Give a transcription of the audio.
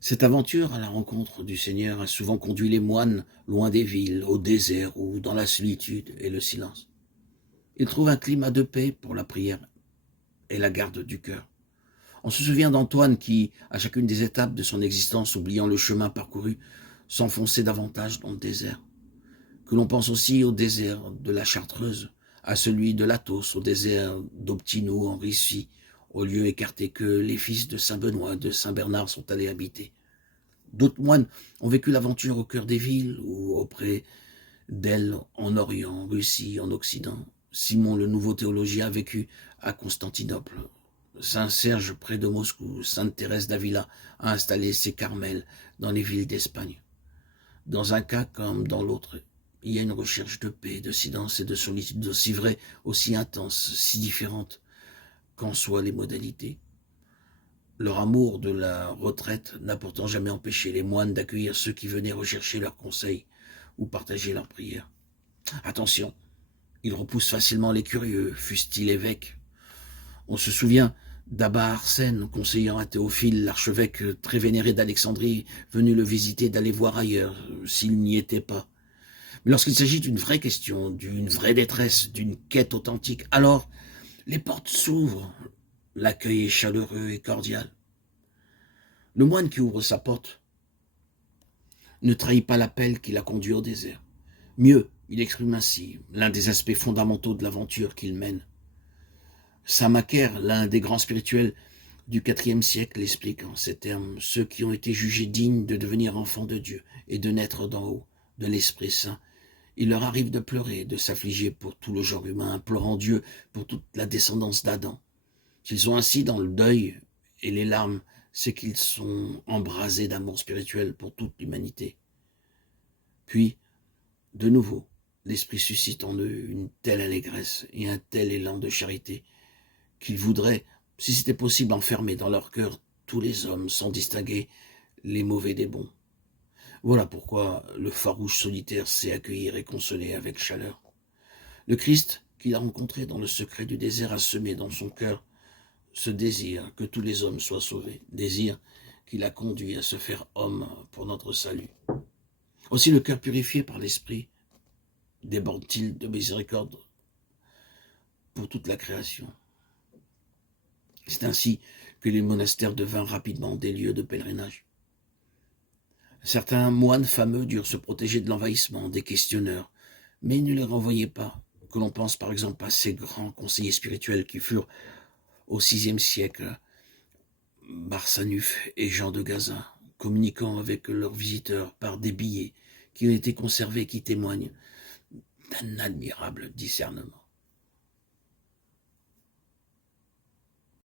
Cette aventure à la rencontre du Seigneur a souvent conduit les moines loin des villes, au désert ou dans la solitude et le silence. Ils trouvent un climat de paix pour la prière et la garde du cœur. On se souvient d'Antoine qui, à chacune des étapes de son existence, oubliant le chemin parcouru, s'enfonçait davantage dans le désert. Que l'on pense aussi au désert de la Chartreuse, à celui de l'Athos, au désert d'Optino en Russie, au lieu écarté que les fils de Saint-Benoît, de Saint-Bernard sont allés habiter. D'autres moines ont vécu l'aventure au cœur des villes ou auprès d'elles en Orient, en Russie, en Occident. Simon le nouveau théologien a vécu à Constantinople. Saint Serge près de Moscou, Sainte Thérèse d'Avila a installé ses carmels dans les villes d'Espagne. Dans un cas comme dans l'autre, il y a une recherche de paix, de silence et de solitude aussi vraie, aussi intense, si différente qu'en soient les modalités. Leur amour de la retraite n'a pourtant jamais empêché les moines d'accueillir ceux qui venaient rechercher leurs conseils ou partager leurs prières. Attention, ils repoussent facilement les curieux, fussent-ils évêques. On se souvient d'Abba Arsène, conseillant à Théophile, l'archevêque très vénéré d'Alexandrie, venu le visiter d'aller voir ailleurs, s'il n'y était pas. Mais lorsqu'il s'agit d'une vraie question, d'une vraie détresse, d'une quête authentique, alors les portes s'ouvrent, l'accueil est chaleureux et cordial. Le moine qui ouvre sa porte ne trahit pas l'appel qui l'a conduit au désert. Mieux, il exprime ainsi l'un des aspects fondamentaux de l'aventure qu'il mène. Saint Macaire, l'un des grands spirituels du IVe siècle, explique en ces termes: ceux qui ont été jugés dignes de devenir enfants de Dieu et de naître d'en haut, de l'Esprit Saint, il leur arrive de pleurer, de s'affliger pour tout le genre humain, implorant Dieu pour toute la descendance d'Adam. S'ils sont ainsi dans le deuil et les larmes, c'est qu'ils sont embrasés d'amour spirituel pour toute l'humanité. Puis, de nouveau, l'Esprit suscite en eux une telle allégresse et un tel élan de charité qu'ils voudraient, si c'était possible, enfermer dans leur cœur tous les hommes, sans distinguer les mauvais des bons. Voilà pourquoi le farouche solitaire sait accueillir et consoler avec chaleur. Le Christ, qu'il a rencontré dans le secret du désert, a semé dans son cœur ce désir que tous les hommes soient sauvés, désir qui l'a conduit à se faire homme pour notre salut. Aussi le cœur purifié par l'Esprit déborde-t-il de miséricorde pour toute la création. C'est ainsi que les monastères devinrent rapidement des lieux de pèlerinage. Certains moines fameux durent se protéger de l'envahissement des questionneurs, mais ne les renvoyaient pas, que l'on pense par exemple à ces grands conseillers spirituels qui furent au VIe siècle, Barsanuph et Jean de Gazan, communiquant avec leurs visiteurs par des billets qui ont été conservés et qui témoignent d'un admirable discernement.